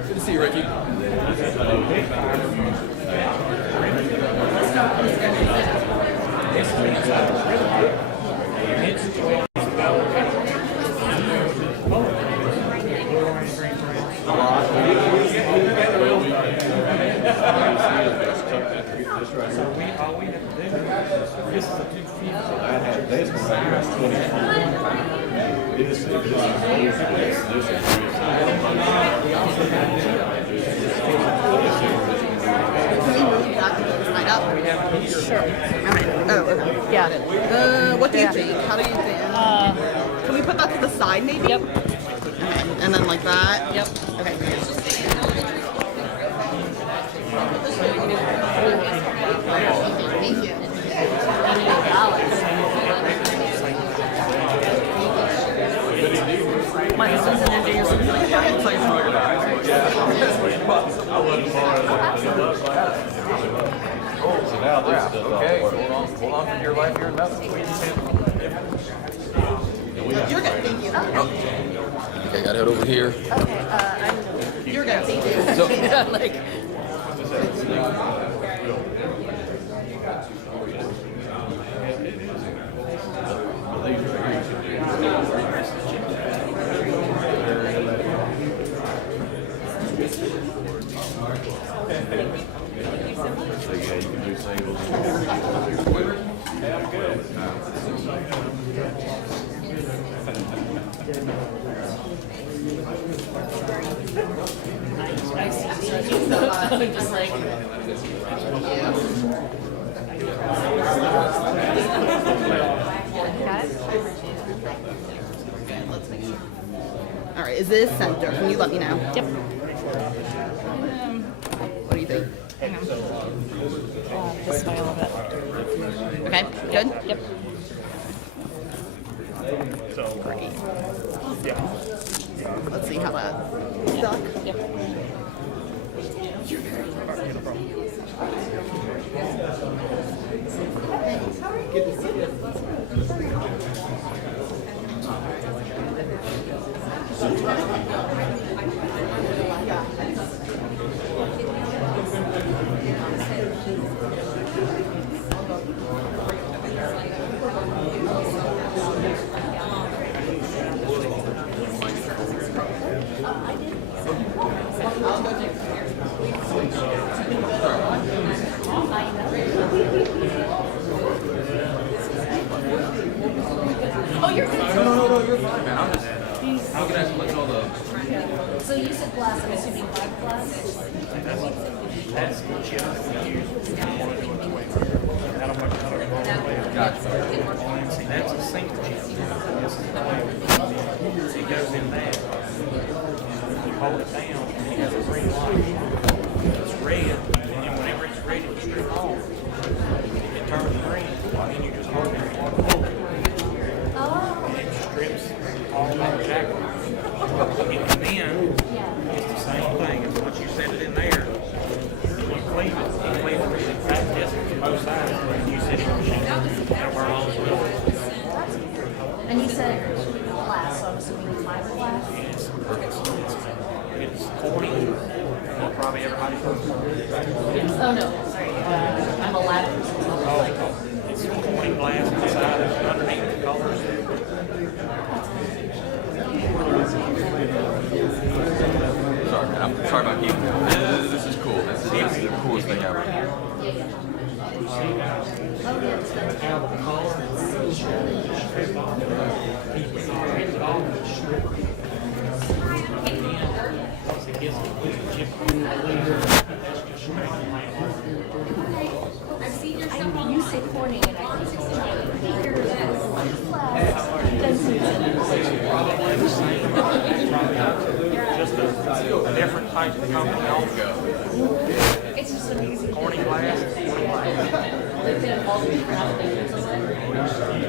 Good to see you, Ricky. All we have to do is this is a 250. I had this one right here, 25. This is Sure. All right. Oh, okay. Got it. What do you think? How do you think? Can we put that to the side, maybe? Yep. And then like that? Yep. Okay. Thank you. My husband's an engineer. So now this is okay. Hold on for your life here. You're good. Thank you. Okay, gotta head over here. You're good. Thank you. So, Like, So yeah, you can do singles. I see. I'm just like, All right. Is this center? Can you let me know? yep. What do you think? Hang on. This way a little bit. Okay. Good. Yep. Great. Let's see how that stuck. Yep. how can I look at all the... So you said glass, I'm assuming white glass? That's the chip that we use. See, that's a single chip. This is the way it goes in there. You hold it down, and it has a green light. It's red, and whenever it's ready to strip off, it turns green, and you just hold it and pull it. And it strips all that jacket. And then, it's the same thing as once you set it in there, you clean it really fat distance to both sides, and you set it in the machine. That'll burn all the way. And you said glass, so I'm assuming fiberglass? It's 40. Well, probably everybody's Oh no, sorry, I'm a ladder. It's 20 glass inside and underneath the colors. Sorry about keeping it. This is cool. This is the coolest thing ever. I've seen your stuff on. You say corny, and I think Just a different type of company also. it's just amazing. Corny glass. They've been all the different applications.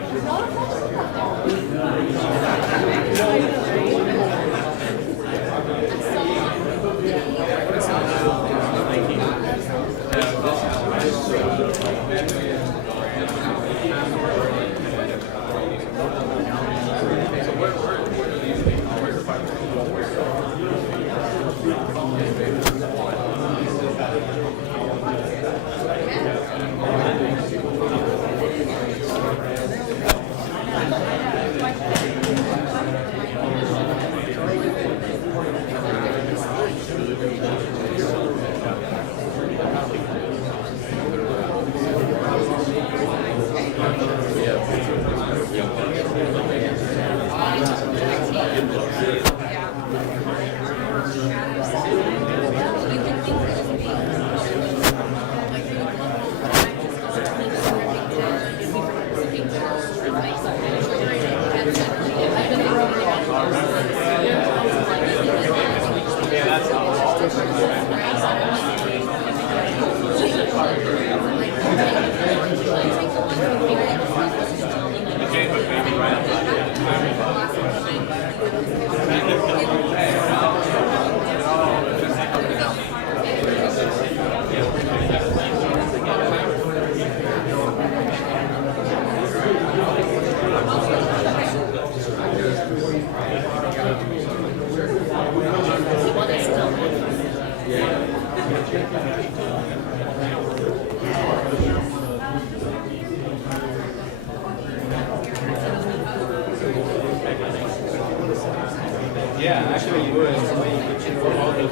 Yeah, actually you would. All those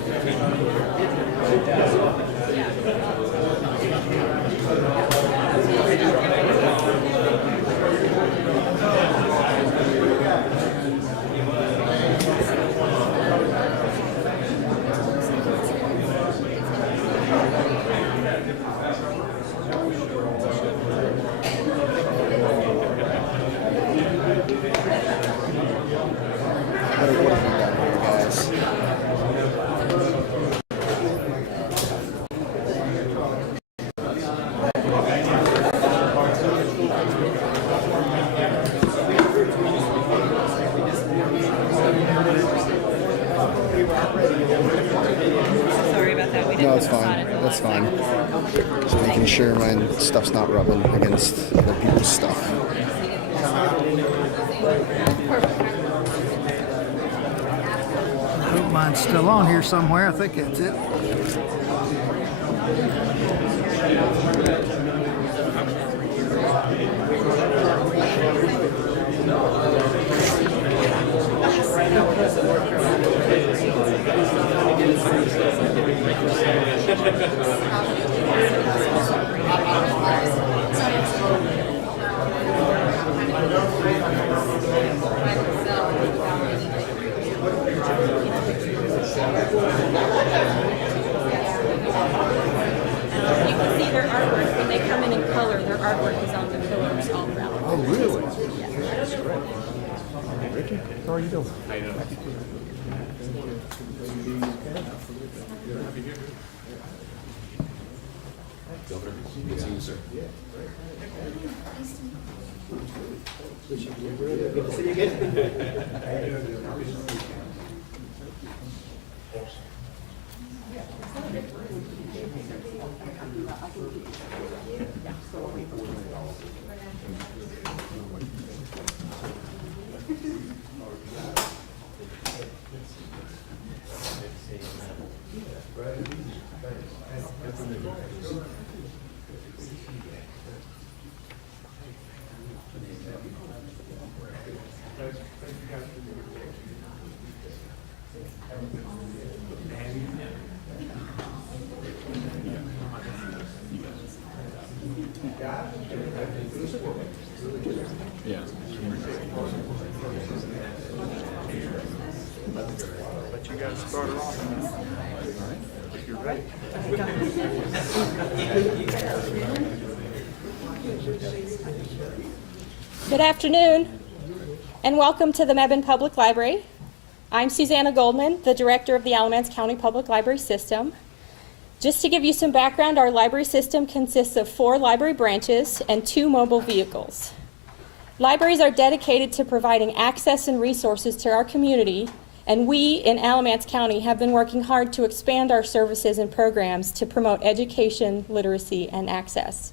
Sorry about that. We didn't No, it's decide fine. at the That's last fine. time. Just making sure my stuff's not rubbing against other people's stuff. I hope mine's still on here somewhere. I think that's it. You can see their artwork when they come in color. Their artwork is on the pillars all around. Oh, really? Ricky, how are you doing? Good to see you, sir. Let you guys start her off. If you're ready. Good afternoon, and welcome to the Mebane Public Library. I'm Susanna Goldman, the director of the Alamance County Public Library System. Just to give you some background, our library system consists of 4 library branches and 2 mobile vehicles. Libraries are dedicated to providing access and resources to our community, and we in Alamance County have been working hard to expand our services and programs to promote education, literacy, and access.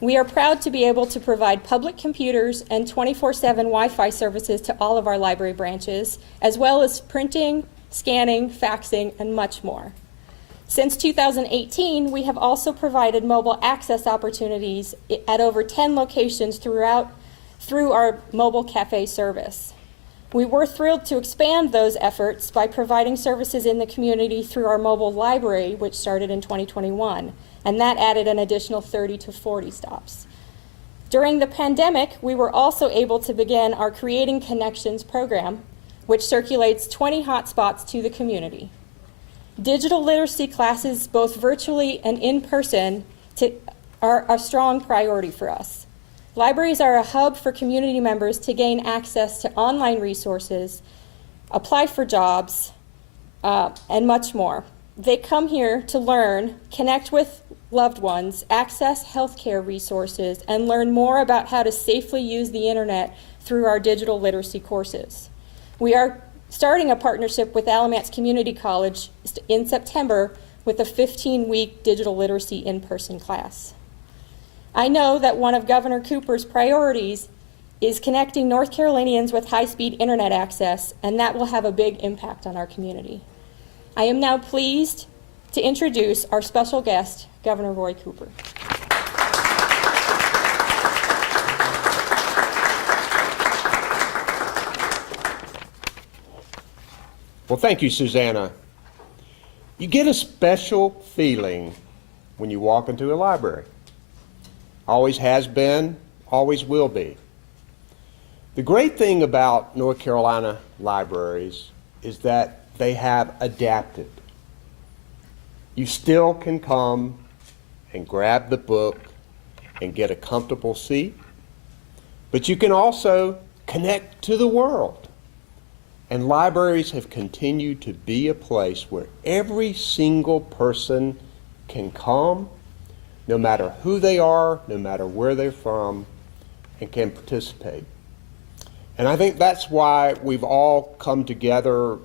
We are proud to be able to provide public computers and 24/7 Wi-Fi services to all of our library branches, as well as printing, scanning, faxing, and much more. Since 2018, we have also provided mobile access opportunities at over 10 locations through our mobile cafe service. We were thrilled to expand those efforts by providing services in the community through our mobile library, which started in 2021, and that added an additional 30 to 40 stops. During the pandemic, we were also able to begin our Creating Connections program, which circulates 20 hotspots to the community. Digital literacy classes, both virtually and in person, are a strong priority for us. Libraries are a hub for community members to gain access to online resources, apply for jobs, and much more. They come here to learn, connect with loved ones, access healthcare resources, and learn more about how to safely use the internet through our digital literacy courses. We are starting a partnership with Alamance Community College in September with a 15-week digital literacy in-person class. I know that one of Governor Cooper's priorities is connecting North Carolinians with high-speed internet access, and that will have a big impact on our community. I am now pleased to introduce our special guest, Governor Roy Cooper. Well, thank you, Susanna. You get a special feeling when you walk into a library. Always has been, always will be. The great thing about North Carolina libraries is that they have adapted. You still can come and grab the book and get a comfortable seat, but you can also connect to the world. And libraries have continued to be a place where every single person can come, no matter who they are, no matter where they're from, and can participate. And I think that's why we've all come together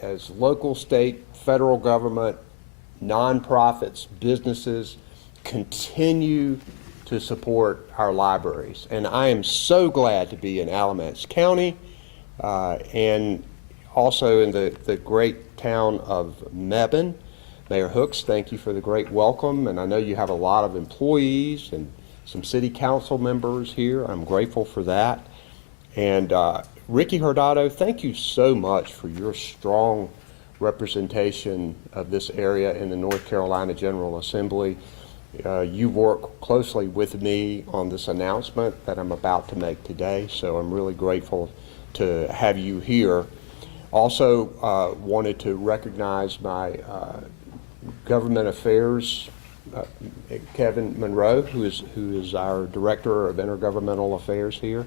as local, state, federal government, nonprofits, businesses, continue to support our libraries. And I am so glad to be in Alamance County and also in the great town of Mebane. Mayor Hooks, thank you for the great welcome, and I know you have a lot of employees and some city council members here. I'm grateful for that. And Ricky Hurtado, thank you so much for your strong representation of this area in the North Carolina General Assembly. You work closely with me on this announcement that I'm about to make today, so I'm really grateful to have you here. Also wanted to recognize my government affairs, Kevin Monroe, who is our Director of Intergovernmental Affairs here,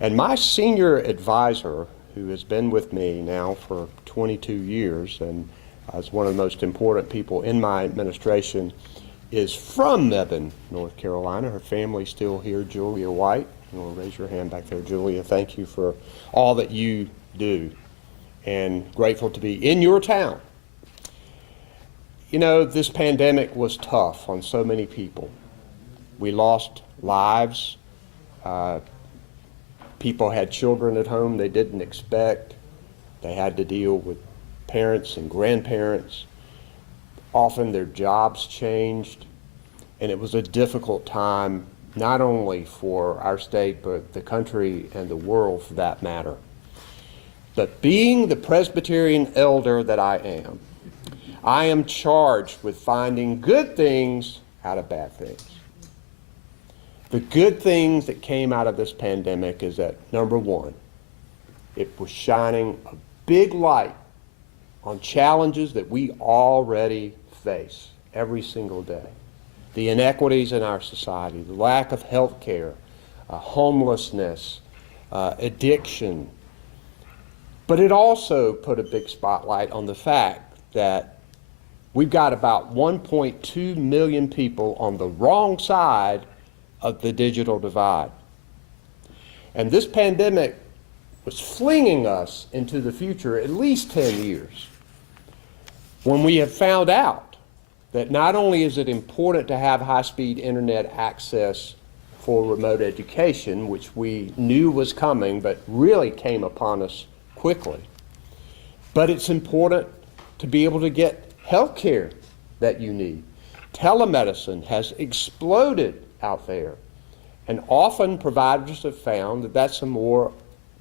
and my senior advisor, who has been with me now for 22 years and is one of the most important people in my administration, is from Mebane, North Carolina. Her family's still here, Julia White. You want to raise your hand back there, Julia. Thank you for all that you do, and grateful to be in your town. You know, this pandemic was tough on so many people. We lost lives. People had children at home they didn't expect. They had to deal with parents and grandparents. Often their jobs changed, and it was a difficult time, not only for our state, but the country and the world for that matter. But being the Presbyterian elder that I am charged with finding good things out of bad things. The good things that came out of this pandemic is that, number one, it was shining a big light on challenges that we already face every single day. The inequities in our society, the lack of health care, homelessness, addiction. But it also put a big spotlight on the fact that we've got about 1.2 million people on the wrong side of the digital divide. And this pandemic was flinging us into the future at least 10 years, when we have found out that not only is it important to have high-speed internet access for remote education, which we knew was coming but really came upon us quickly, but it's important to be able to get health care that you need. Telemedicine has exploded out there, and often providers have found that that's a more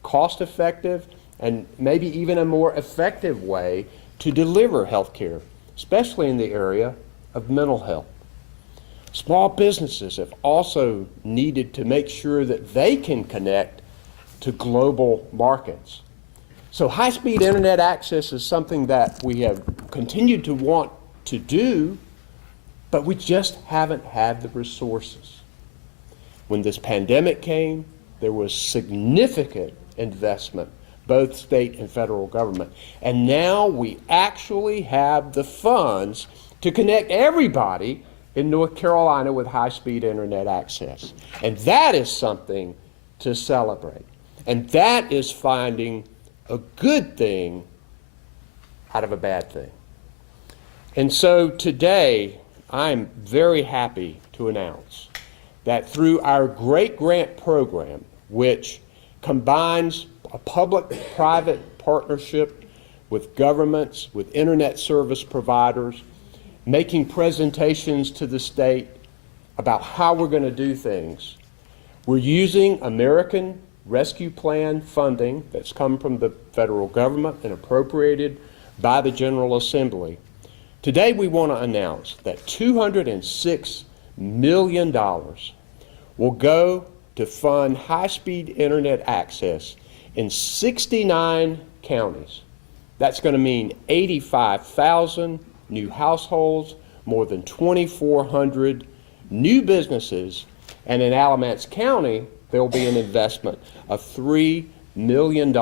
cost-effective and maybe even a more effective way to deliver health care, especially in the area of mental health. Small businesses have also needed to make sure that they can connect to global markets. So high-speed internet access is something that we have continued to want to do, but we just haven't had the resources. When this pandemic came, there was significant investment, both state and federal government. And now we actually have the funds to connect everybody in North Carolina with high-speed internet access. And that is something to celebrate. And that is finding a good thing out of a bad thing. And so today, I'm very happy to announce that through our Great Grant program, which combines a public-private partnership with governments, with internet service providers, making presentations to the state about how we're going to do things. We're using American Rescue Plan funding that's come from the federal government and appropriated by the General Assembly. Today we want to announce that $206 million will go to fund high-speed internet access in 69 counties. That's going to mean 85,000 new households, more than 2,400 new businesses, and in Alamance County, there will be an investment of $3 million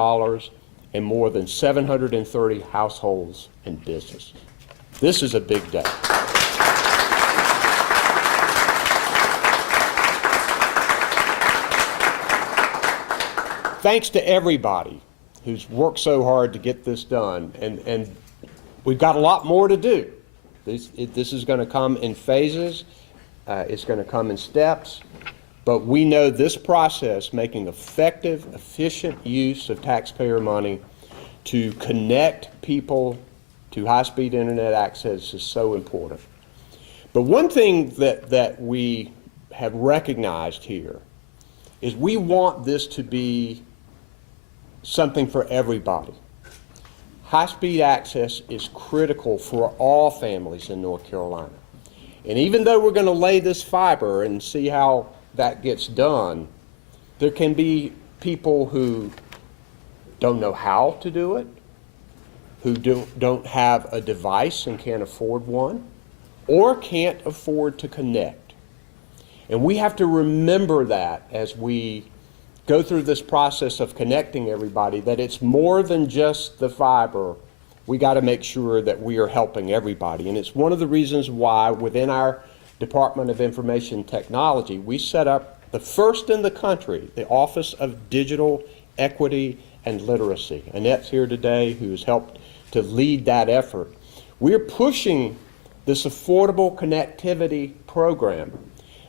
and more than 730 households and businesses. This is a big day. Thanks to everybody who's worked so hard to get this done, and we've got a lot more to do. This is going to come in phases. It's going to come in steps. But we know this process, making effective, efficient use of taxpayer money to connect people to high-speed internet access is so important. But one thing that we have recognized here is we want this to be something for everybody. High-speed access is critical for all families in North Carolina. And even though we're going to lay this fiber and see how that gets done, there can be people who don't know how to do it, who don't have a device and can't afford one, or can't afford to connect. And we have to remember that as we go through this process of connecting everybody, that it's more than just the fiber. We got to make sure that we are helping everybody. And it's one of the reasons why within our Department of Information Technology, we set up the first in the country, the Office of Digital Equity and Literacy. Annette's here today, who has helped to lead that effort. We're pushing this affordable connectivity program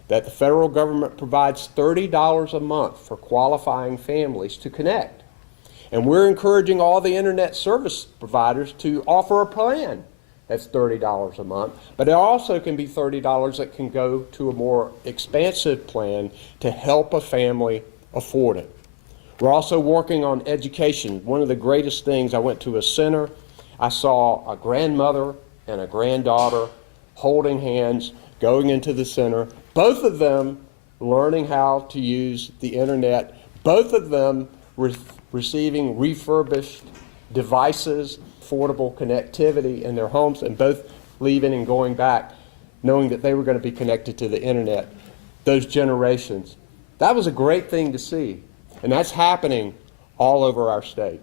that the federal government provides $30 a month for qualifying families to connect. And we're encouraging all the internet service providers to offer a plan that's $30 a month, but it also can be $30 that can go to a more expansive plan to help a family afford it. We're also working on education. One of the greatest things, I went to a center, I saw a grandmother and a granddaughter holding hands, going into the center, both of them learning how to use the internet, both of them receiving refurbished devices affordable connectivity in their homes, and both leaving and going back, knowing that they were going to be connected to the internet, those generations. That was a great thing to see, and that's happening all over our state.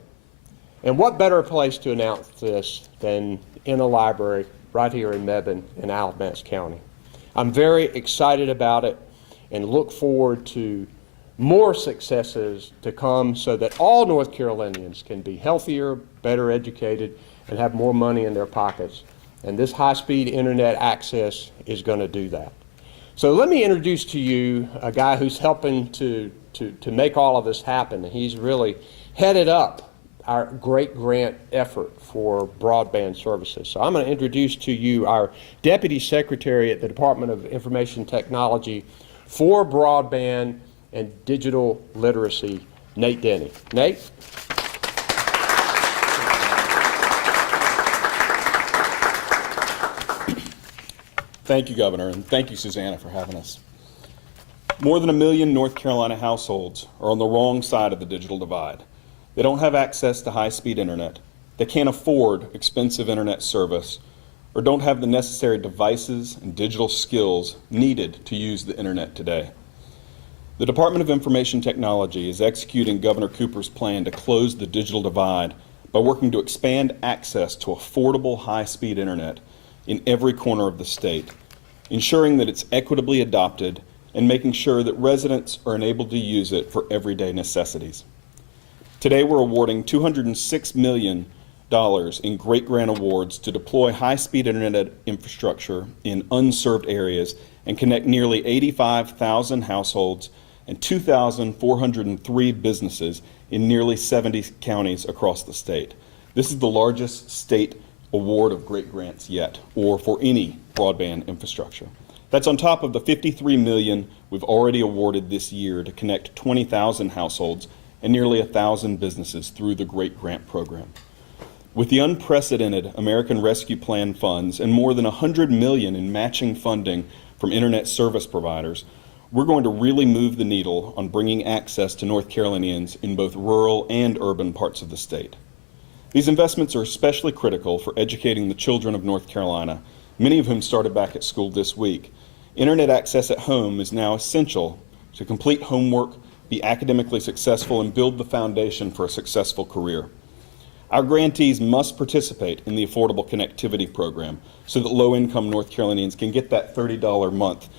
And what better place to announce this than in a library right here in Mebane in Alamance County. I'm very excited about it and look forward to more successes to come so that all North Carolinians can be healthier, better educated, and have more money in their pockets. And this high-speed internet access is going to do that. So let me introduce to you a guy who's helping to make all of this happen. He's really headed up our great grant effort for broadband services. So I'm going to introduce to you our Deputy Secretary at the Department of Information Technology for Broadband and Digital Literacy, Nate Denny. Nate? Thank you, Governor, and thank you, Susanna, for having us. More than 1 million North Carolina households are on the wrong side of the digital divide. They don't have access to high-speed internet, they can't afford expensive internet service, or don't have the necessary devices and digital skills needed to use the internet today. The Department of Information Technology is executing Governor Cooper's plan to close the digital divide by working to expand access to affordable high-speed internet in every corner of the state, ensuring that it's equitably adopted and making sure that residents are enabled to use it for everyday necessities. Today we're awarding $206 million in Great Grant Awards to deploy high-speed internet infrastructure in unserved areas and connect nearly 85,000 households and 2,403 businesses in nearly 70 counties across the state. This is the largest state award of great grants yet, or for any broadband infrastructure. That's on top of the $53 million we've already awarded this year to connect 20,000 households and nearly 1,000 businesses through the Great Grant Program. With the unprecedented American Rescue Plan funds and more than $100 million in matching funding from internet service providers, we're going to really move the needle on bringing access to North Carolinians in both rural and urban parts of the state. These investments are especially critical for educating the children of North Carolina, many of whom started back at school this week. Internet access at home is now essential to complete homework, be academically successful, and build the foundation for a successful career. Our grantees must participate in the Affordable Connectivity Program so that low-income North Carolinians can get that $30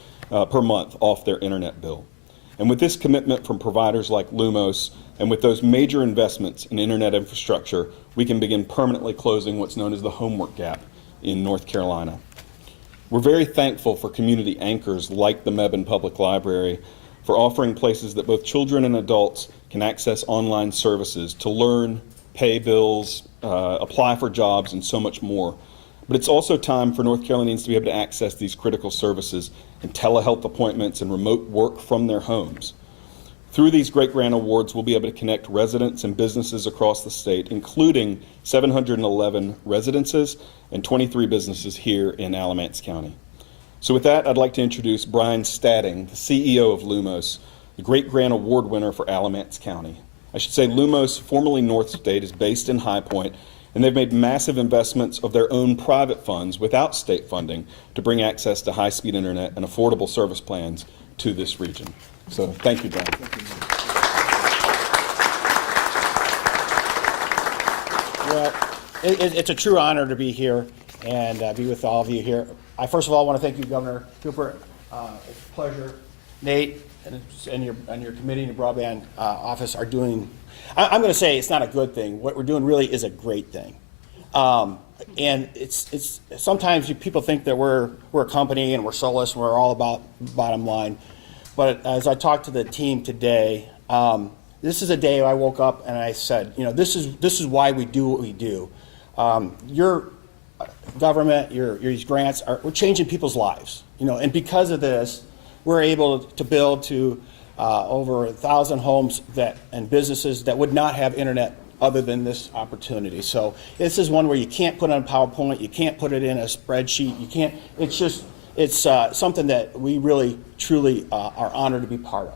per month off their internet bill. And with this commitment from providers like Lumos, and with those major investments in internet infrastructure, we can begin permanently closing what's known as the homework gap in North Carolina. We're very thankful for community anchors like the Mebane Public Library for offering places that both children and adults can access online services to learn, pay bills, apply for jobs, and so much more. But it's also time for North Carolinians to be able to access these critical services and telehealth appointments and remote work from their homes. Through these Great Grant Awards, we'll be able to connect residents and businesses across the state, including 711 residences and 23 businesses here in Alamance County. So with that, I'd like to introduce Brian Stadding, the CEO of Lumos, the Great Grant Award winner for Alamance County. I should say Lumos, formerly North State, is based in High Point, and they've made massive investments of their own private funds without state funding to bring access to high-speed internet and affordable service plans to this region. So thank you, Brian. Well, it's a true honor to be here and be with all of you here. I first of all want to thank you, Governor Cooper. It's a pleasure. Nate and your committee and your broadband office are doing, I'm going to say it's not a good thing. What we're doing really is a great thing. And it's sometimes people think that we're a company and we're soulless and we're all about bottom line. But as I talked to the team today, this is a day I woke up and I said, you know, this is why we do what we do. Your government, these grants we're changing people's lives, you know, and because of this, we're able to build to over 1,000 homes and businesses that would not have internet other than this opportunity. So this is one where you can't put on PowerPoint, you can't put it in a spreadsheet, you can't. It's something that we really, truly are honored to be part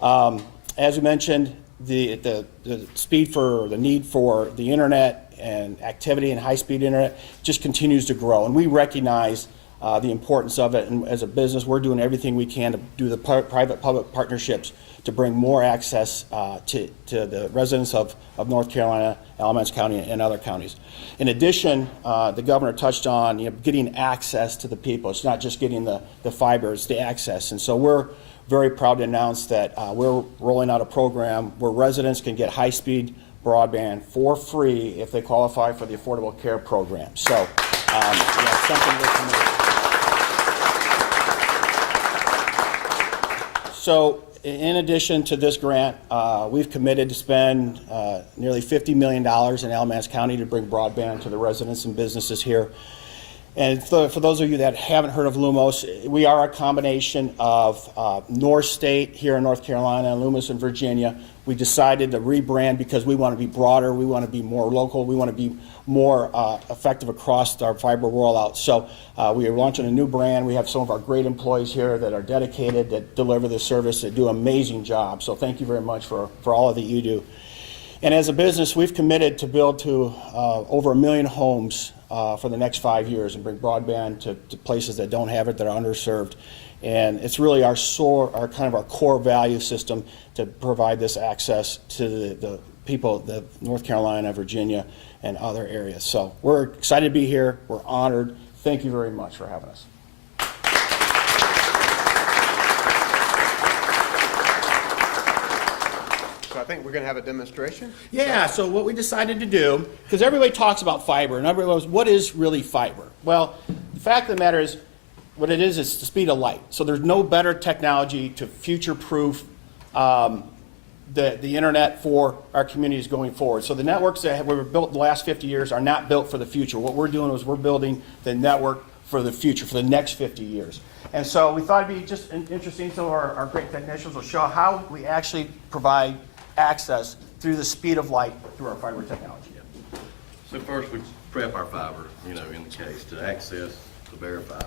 of. As we mentioned, the speed for the need for the internet and activity in high-speed internet just continues to grow. And we recognize the importance of it. And as a business, we're doing everything we can to do the private-public partnerships to bring more access to the residents of North Carolina, Alamance County, and other counties. In addition, the governor touched on getting access to the people. It's not just getting the fiber, it's the access. And so we're very proud to announce that we're rolling out a program where residents can get high-speed broadband for free if they qualify for the Affordable Care Program. So that's something we're committed to. So in addition to this grant, we've committed to spend nearly $50 million in Alamance County to bring broadband to the residents and businesses here. And for those of you that haven't heard of Lumos, we are a combination of North State here in North Carolina and Lumos in Virginia. We decided to rebrand because we want to be broader, we want to be more local, we want to be more effective across our fiber rollout. So we are launching a new brand. We have some of our great employees here that are dedicated, that deliver the service, that do an amazing job. So thank you very much for all that you do. And as a business, we've committed to build to over 1 million homes for the next 5 years and bring broadband to places that don't have it, that are underserved. And it's really our core value system to provide this access to the people of North Carolina, Virginia, and other areas. So we're excited to be here. We're honored. Thank you very much for having us. So I think we're going to have a demonstration. Yeah, so what we decided to do, because everybody talks about fiber, and everybody goes, what is really fiber? Well, the fact of the matter is, what it is the speed of light. So there's no better technology to future-proof the internet for our communities going forward. So the networks that were built in the last 50 years are not built for the future. What we're doing is we're building the network for the future, for the next 50 years. And so we thought it'd be just interesting, so our great technicians will show how we actually provide access through the speed of light through our fiber technology. So first we prep our fiber, in the case, to access the bare fiber.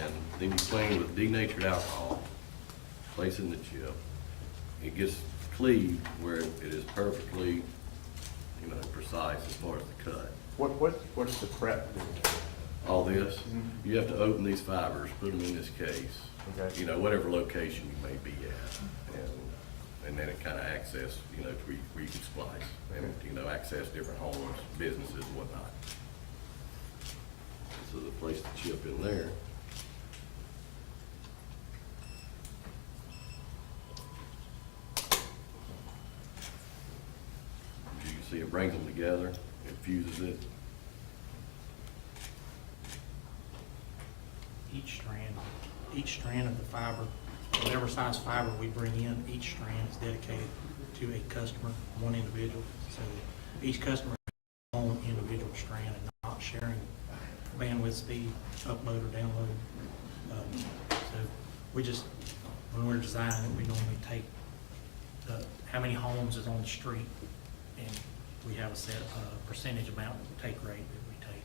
And then you clean with denatured alcohol, place in the chip. It gets cleaved where it is perfectly, precise as far as the cut. What's the prep? All this, you have to open these fibers, put them in this case, Okay. Whatever location you may be at, and then it kind of access, where you can splice and, access different homes, businesses, whatnot. So they place the chip in there. As you can see, it brings them together, it fuses it. Each strand of the fiber, whatever size fiber we bring in, each strand is dedicated to a customer, one individual. So each customer has their own individual strand and not sharing bandwidth speed, upload or download. So we just, when we're designing it, we normally take how many homes is on the street, and we have a set percentage amount take rate that we take.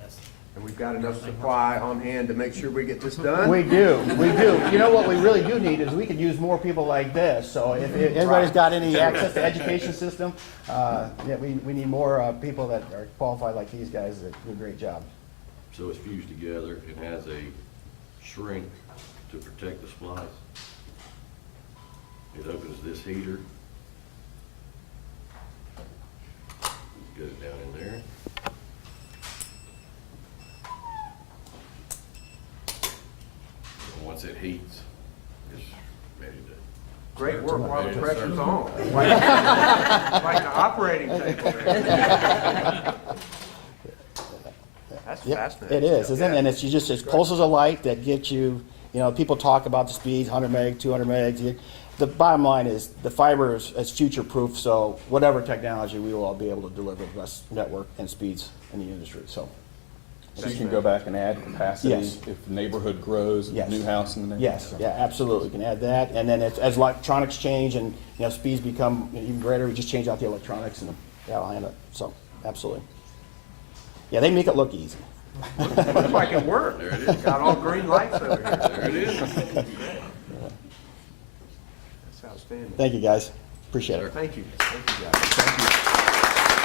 That's And we've got enough supply on hand to make sure we get this done? We do. You know what we really do need is we could use more people like this. So if anybody's got any access to education system, we need more people that are qualified like these guys that do a great job. So it's fused together. It has a shrink to protect the splice. It opens this heater. Get it down in there. And once it heats, it's ready to. Great work while the Ready to pressure's serve. on. Like the operating table. That's fascinating. It is, isn't it? And it's just as pulses of light that get you, people talk about the speeds, 100 meg, 200 megs. The bottom line is the fiber is future-proof, so whatever technology, we will all be able to deliver the best network and speeds in the industry, so. So you can go back and add capacity Yes. if the neighborhood grows, and Yes. the new house in the neighborhood. Yes, yeah, absolutely, we can add that, and then as electronics change and, speeds become even greater, we just change out the electronics and that'll handle it, so, absolutely. Yeah, they make it look easy. Looks like it worked. There it is. Got all green lights over here. There it is. That's outstanding. Thank you, guys, appreciate it. Thank you. Thank you, guys. Thank you.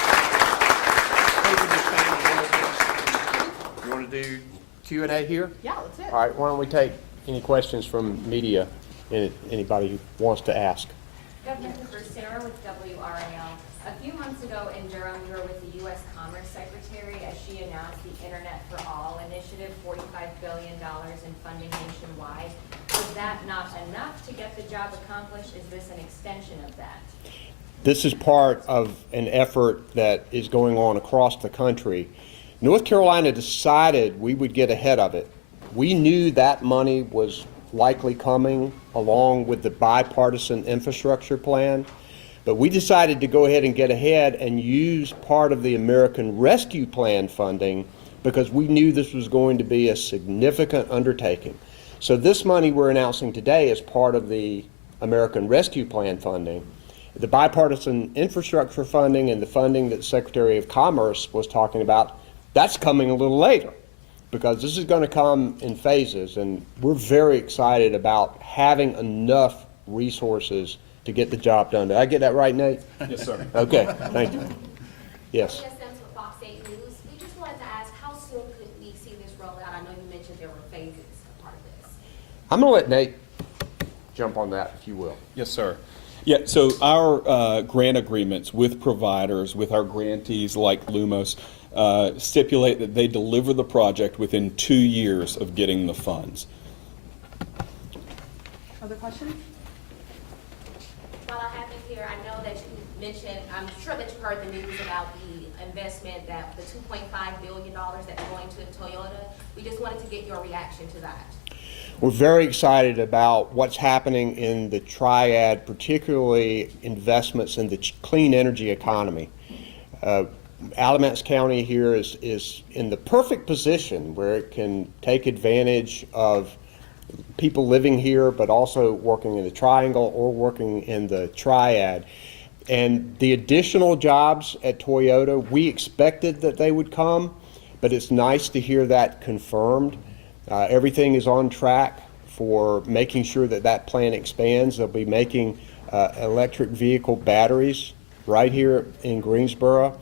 Q&A here? Yeah, that's it. All right, why don't we take any questions from media, anybody who wants to ask? Governor Cooper, Sarah with WRAL. A few months ago in Durham, we were with the U.S. Commerce Secretary as she announced the Internet for All initiative, $45 billion in funding nationwide. Was that not enough to get the job accomplished? Is this an extension of that? This is part of an effort that is going on across the country. North Carolina decided we would get ahead of it. We knew that money was likely coming along with the bipartisan infrastructure plan, but we decided to go ahead and get ahead and use part of the American Rescue Plan funding because we knew this was going to be a significant undertaking. So this money we're announcing today is part of the American Rescue Plan funding. The bipartisan infrastructure funding and the funding that the Secretary of Commerce was talking about, that's coming a little later because this is going to come in phases, and we're very excited about having enough resources to get the job done. Did I get that right, Nate? Yes, sir. Okay, thank you. Yes. With Fox 8 News. We just wanted to ask, how soon could we see this roll out? I know you mentioned there were phases a part of this. I'm going to let Nate jump on that, if you will. Yes, sir. Yeah, so our grant agreements with providers, with our grantees like Lumos, stipulate that they deliver the project within 2 years of getting the funds. Other questions? While I have you here, I know that you mentioned, I'm sure that you heard the news about the investment, that the $2.5 billion that we're going to Toyota. We just wanted to get your reaction to that. We're very excited about what's happening in the triad, particularly investments in the clean energy economy. Alamance County here is in the perfect position where it can take advantage of people living here, but also working in the triangle or working in the triad. And the additional jobs at Toyota, we expected that they would come, but it's nice to hear that confirmed. Everything is on track for making sure that that plant expands. They'll be making electric vehicle batteries right here in Greensboro.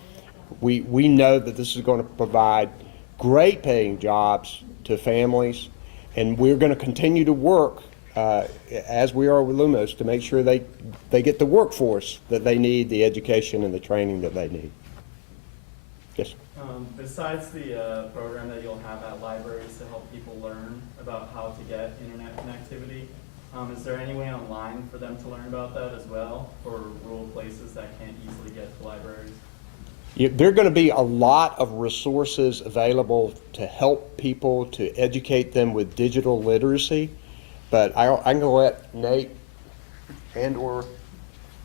We know that this is going to provide great paying jobs to families, and we're going to continue to work as we are with Lumos to make sure they get the workforce that they need, the education and the training that they need. Yes. Besides the program that you'll have at libraries to help people learn about how to get internet connectivity, is there any way online for them to learn about that as well for rural places that can't easily get to libraries? Yeah, there are going to be a lot of resources available to help people, to educate them with digital literacy, but I'm going to let Nate and or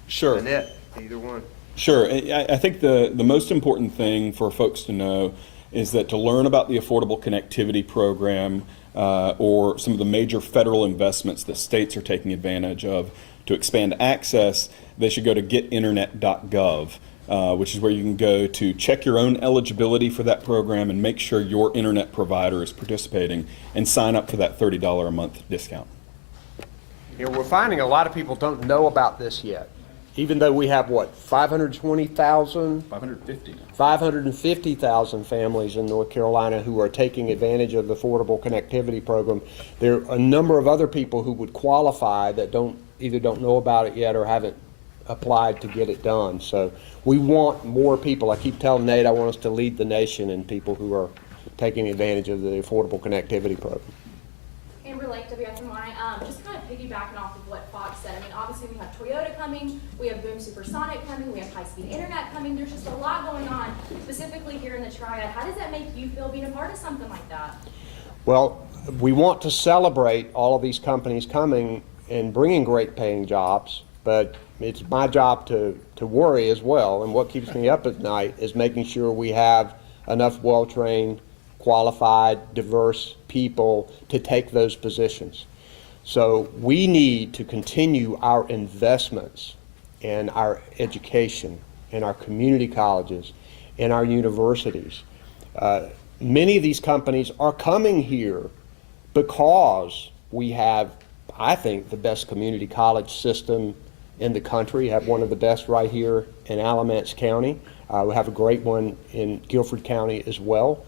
Sure. Annette, either one. Sure. I think the most important thing for folks to know is that to learn about the Affordable Connectivity Program or some of the major federal investments that states are taking advantage of to expand access, they should go to getinternet.gov, which is where you can go to check your own eligibility for that program and make sure your internet provider is participating and sign up for that $30 a month discount. You know, we're finding a lot of people don't know about this yet. Even though we have, what, 520,000? 550,000 families in North Carolina who are taking advantage of the Affordable Connectivity Program. There are a number of other people who would qualify that either don't know about it yet or haven't applied to get it done. So we want more people. I keep telling Nate I want us to lead the nation in people who are taking advantage of the Affordable Connectivity Program. Amber Lake, WFMY, just kind of piggybacking off of what Fox said. I mean, obviously we have Toyota coming, we have Boom Supersonic coming, we have high-speed internet coming. There's just a lot going on, specifically here in the Triad. How does that make you feel being a part of something like that? Well, we want to celebrate all of these companies coming and bringing great paying jobs, but it's my job to worry as well. And what keeps me up at night is making sure we have enough well-trained, qualified, diverse people to take those positions. So we need to continue our investments in our education, in our community colleges, in our universities. Many of these companies are coming here because we have, I think, the best community college system in the country. We have one of the best right here in Alamance County. We have a great one in Guilford County as well.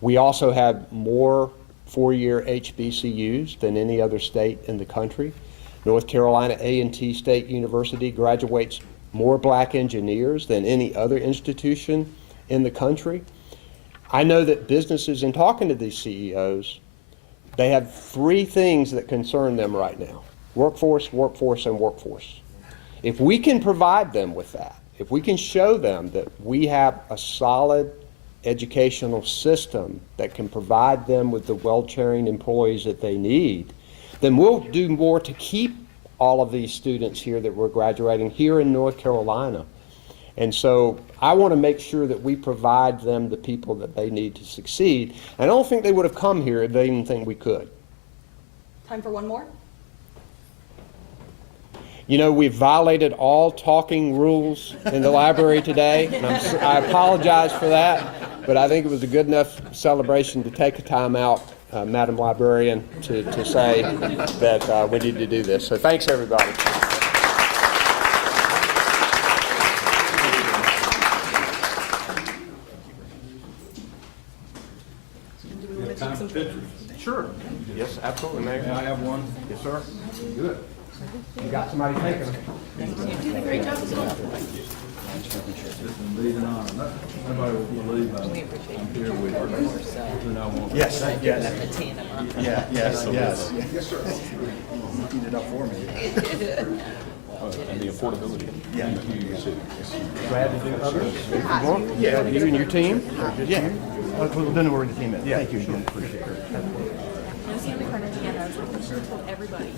We also have more four-year HBCUs than any other state in the country. North Carolina A&T State University graduates more black engineers than any other institution in the country. I know that businesses, in talking to these CEOs, they have three things that concern them right now: workforce, workforce, and workforce. If we can provide them with that, if we can show them that we have a solid educational system that can provide them with the well-trained employees that they need, then we'll do more to keep all of these students here that we're graduating here in North Carolina. And so I want to make sure that we provide them the people that they need to succeed. And I don't think they would have come here if they didn't think we could. Time for one more. You know, we've violated all talking rules in the library today, and I apologize for that, but I think it was a good enough celebration to take a time out, Madam Librarian, to say that we need to do this. So thanks, everybody. Sure. Yes, absolutely, Mayor. Can I have one? Yes, sir. Good. You got somebody taking them. You did a great job as well. Yes, yes. Yeah, yes, yes. Yes, sir. Heat it up for me. And the affordability. Yeah. Glad to do others. If you want. Yeah. You and your team? Yeah. Well, then we're in the team. Thank you. Appreciate it. Everybody.